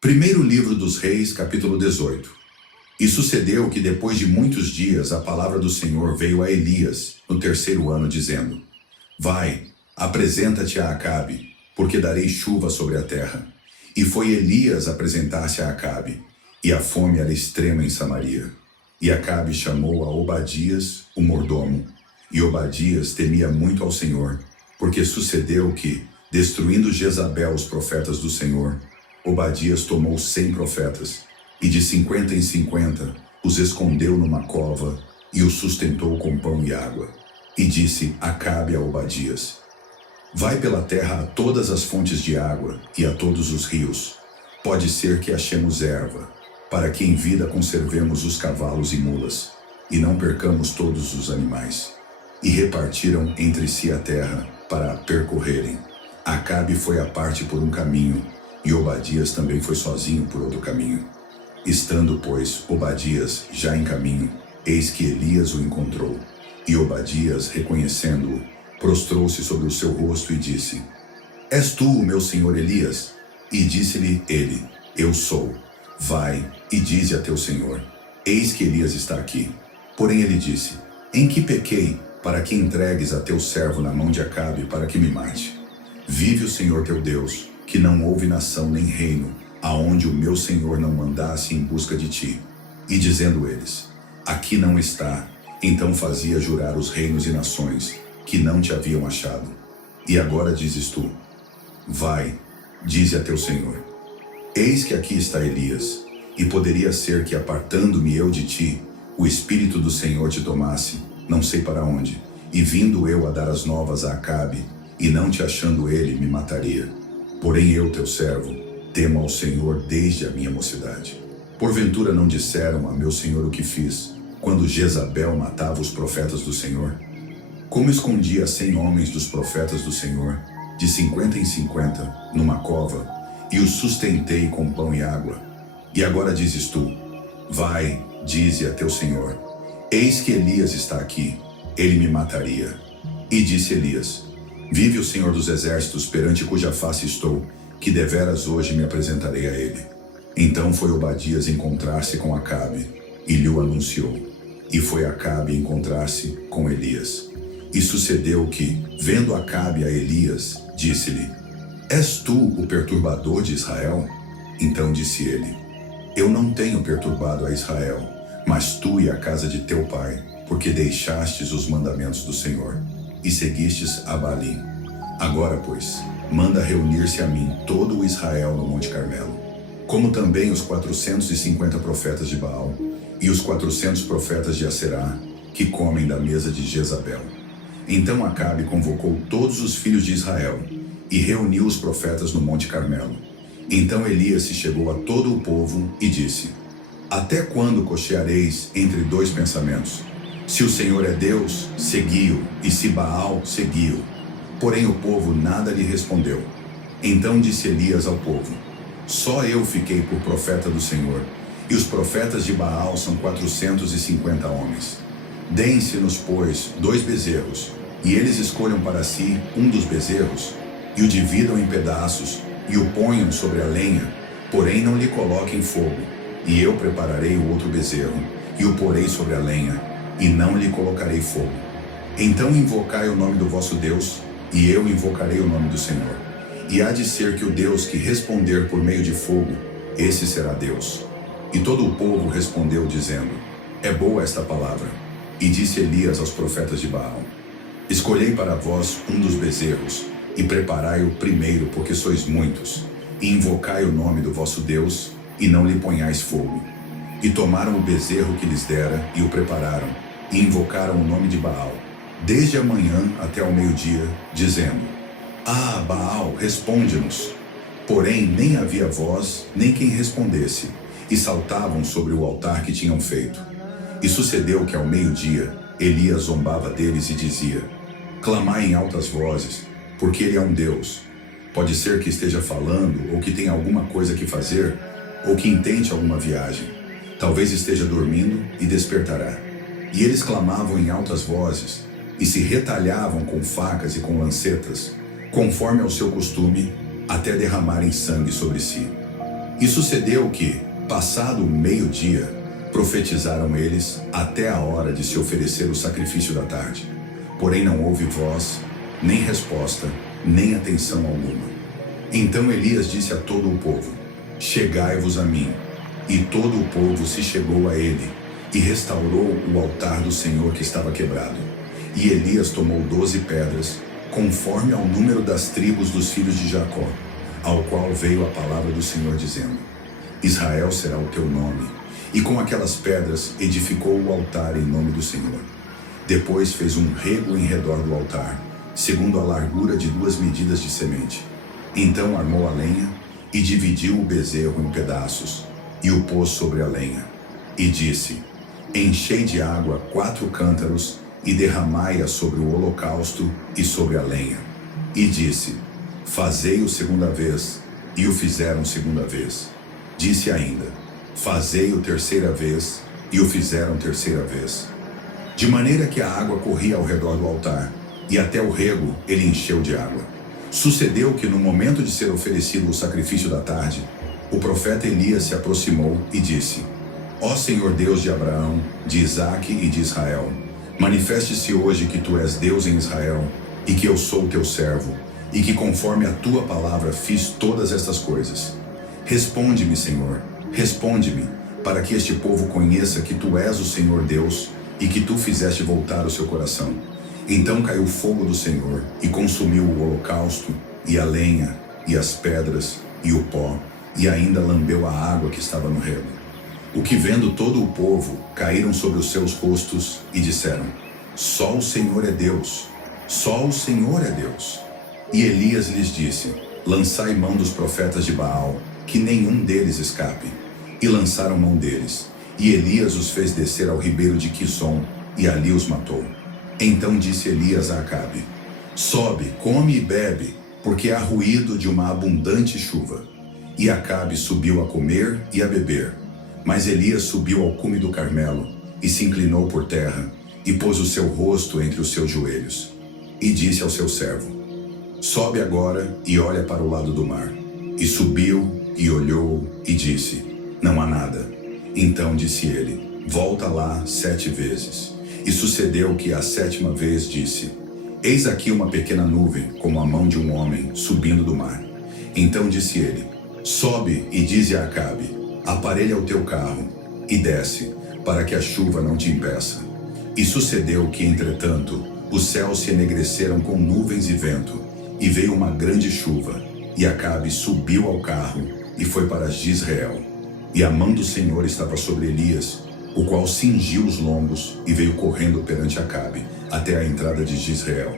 Primeiro livro dos Reis, capítulo 18. E sucedeu que depois de muitos dias a palavra do Senhor veio a Elias no terceiro ano, dizendo: Vai, apresenta-te a Acabe, porque darei chuva sobre a terra. E foi Elias apresentar-se a Acabe, e a fome era extrema em Samaria. E Acabe chamou a Obadias, o mordomo, e Obadias temia muito ao Senhor, porque sucedeu que, destruindo Jezabel os profetas do Senhor, Obadias tomou 100 profetas, e de 50 em 50 os escondeu numa cova, e os sustentou com pão e água. E disse Acabe a Obadias: Vai pela terra a todas as fontes de água, e a todos os rios. Pode ser que achemos erva, para que em vida conservemos os cavalos e mulas, e não percamos todos os animais. E repartiram entre si a terra, para a percorrerem. Acabe foi à parte por um caminho, e Obadias também foi sozinho por outro caminho. Estando, pois, Obadias já em caminho, eis que Elias o encontrou. E Obadias, reconhecendo-o, prostrou-se sobre o seu rosto e disse: És tu o meu senhor Elias? E disse-lhe ele: Eu sou. Vai e dize a teu senhor: Eis que Elias está aqui. Porém ele disse: Em que pequei, para que entregues a teu servo na mão de Acabe, para que me mate? Vive o Senhor teu Deus, que não houve nação nem reino, aonde o meu Senhor não andasse em busca de ti. E dizendo eles: Aqui não está, então fazia jurar os reinos e nações, que não te haviam achado. E agora dizes tu: Vai, dize a teu Senhor: Eis que aqui está Elias, e poderia ser que, apartando-me eu de ti, o Espírito do Senhor te tomasse, não sei para onde, e vindo eu a dar as novas a Acabe, e não te achando ele, me mataria. Porém eu, teu servo, temo ao Senhor desde a minha mocidade. Porventura não disseram a meu Senhor o que fiz, quando Jezabel matava os profetas do Senhor? Como escondi a 100 homens dos profetas do Senhor, de 50 em 50, numa cova, e os sustentei com pão e água. E agora dizes tu: Vai, dize a teu Senhor: Eis que Elias está aqui, ele me mataria. E disse Elias: Vive o Senhor dos exércitos, perante cuja face estou, que deveras hoje me apresentarei a ele. Então foi Obadias encontrar-se com Acabe, e lhe o anunciou. E foi Acabe encontrar-se com Elias. E sucedeu que, vendo Acabe a Elias, disse-lhe: És tu o perturbador de Israel? Então disse ele: Eu não tenho perturbado a Israel, mas tu e a casa de teu pai, porque deixastes os mandamentos do Senhor, e seguistes a Baalim. Agora, pois, manda reunir-se a mim todo o Israel no Monte Carmelo, como também os 450 profetas de Baal, e os 400 profetas de Aserá, que comem da mesa de Jezabel. Então Acabe convocou todos os filhos de Israel, e reuniu os profetas no Monte Carmelo. Então Elias se chegou a todo o povo e disse: Até quando cocheareis entre dois pensamentos? Se o Senhor é Deus, segui-o, e se Baal, segui-o. Porém o povo nada lhe respondeu. Então disse Elias ao povo: Só eu fiquei por profeta do Senhor, e os profetas de Baal são 450 homens. Deem-se-nos, pois, 2 bezerros, e eles escolham para si um dos bezerros, e o dividam em pedaços, e o ponham sobre a lenha, porém não lhe coloquem fogo. E eu prepararei o outro bezerro, e o porei sobre a lenha, e não lhe colocarei fogo. Então invocai o nome do vosso Deus, e eu invocarei o nome do Senhor. E há de ser que o Deus que responder por meio de fogo, esse será Deus. E todo o povo respondeu, dizendo: É boa esta palavra. E disse Elias aos profetas de Baal: Escolhei para vós um dos bezerros, e preparai-o primeiro, porque sois muitos, e invocai o nome do vosso Deus, e não lhe ponhais fogo. E tomaram o bezerro que lhes dera, e o prepararam, e invocaram o nome de Baal, desde a manhã até ao meio-dia, dizendo: Ah, Baal, responde-nos. Porém nem havia voz, nem quem respondesse, e saltavam sobre o altar que tinham feito. E sucedeu que ao meio-dia, Elias zombava deles e dizia: Clamai em altas vozes, porque ele é um Deus. Pode ser que esteja falando, ou que tenha alguma coisa que fazer, ou que intente alguma viagem. Talvez esteja dormindo e despertará. E eles clamavam em altas vozes, e se retalhavam com facas e com lancetas, conforme ao seu costume, até derramarem sangue sobre si. E sucedeu que, passado o meio-dia, profetizaram eles até a hora de se oferecer o sacrifício da tarde. Porém não houve voz, nem resposta, nem atenção alguma. Então Elias disse a todo o povo: chegai-vos a mim. E todo o povo se chegou a ele, e restaurou o altar do Senhor que estava quebrado. E Elias tomou 12 pedras, conforme ao número das tribos dos filhos de Jacó, ao qual veio a palavra do Senhor dizendo: Israel será o teu nome. E com aquelas pedras edificou o altar em nome do Senhor. Depois fez um rego em redor do altar, segundo a largura de 2 medidas de semente. Então armou a lenha e dividiu o bezerro em pedaços, e o pôs sobre a lenha. E disse: enchei de água 4 cântaros e derramai-a sobre o holocausto e sobre a lenha. E disse: fazei-o segunda vez. E o fizeram segunda vez. Disse ainda: fazei-o terceira vez. E o fizeram terceira vez. De maneira que a água corria ao redor do altar, e até o rego ele encheu de água. Sucedeu que no momento de ser oferecido o sacrifício da tarde, o profeta Elias se aproximou e disse: ó Senhor Deus de Abraão, de Isaque e de Israel, manifeste-se hoje que tu és Deus em Israel, e que eu sou teu servo, e que conforme a tua palavra fiz todas estas coisas. Responde-me, Senhor, responde-me, para que este povo conheça que tu és o Senhor Deus, e que tu fizeste voltar o seu coração. Então caiu o fogo do Senhor, e consumiu o holocausto, e a lenha, e as pedras, e o pó, e ainda lambeu a água que estava no rego. O que vendo todo o povo, caíram sobre os seus rostos, e disseram: só o Senhor é Deus, só o Senhor é Deus. E Elias lhes disse: lançai mão dos profetas de Baal, que nenhum deles escape. E lançaram mão deles, e Elias os fez descer ao ribeiro de Quizon, e ali os matou. Então disse Elias a Acabe: sobe, come e bebe, porque há ruído de uma abundante chuva. E Acabe subiu a comer e a beber. Mas Elias subiu ao cume do Carmelo, e se inclinou por terra, e pôs o seu rosto entre os seus joelhos. E disse ao seu servo: sobe agora e olha para o lado do mar. E subiu, e olhou, e disse: não há nada. Então disse ele: volta lá 7 vezes. E sucedeu que a 7ª vez disse: eis aqui uma pequena nuvem, como a mão de um homem, subindo do mar. Então disse ele: sobe e dize a Acabe: aparelha o teu carro, e desce, para que a chuva não te impeça. E sucedeu que, entretanto, os céus se enegreceram com nuvens e vento, e veio uma grande chuva, e Acabe subiu ao carro, e foi para Jezreel. E a mão do Senhor estava sobre Elias, o qual cingiu os lombos, e veio correndo perante Acabe, até a entrada de Jezreel.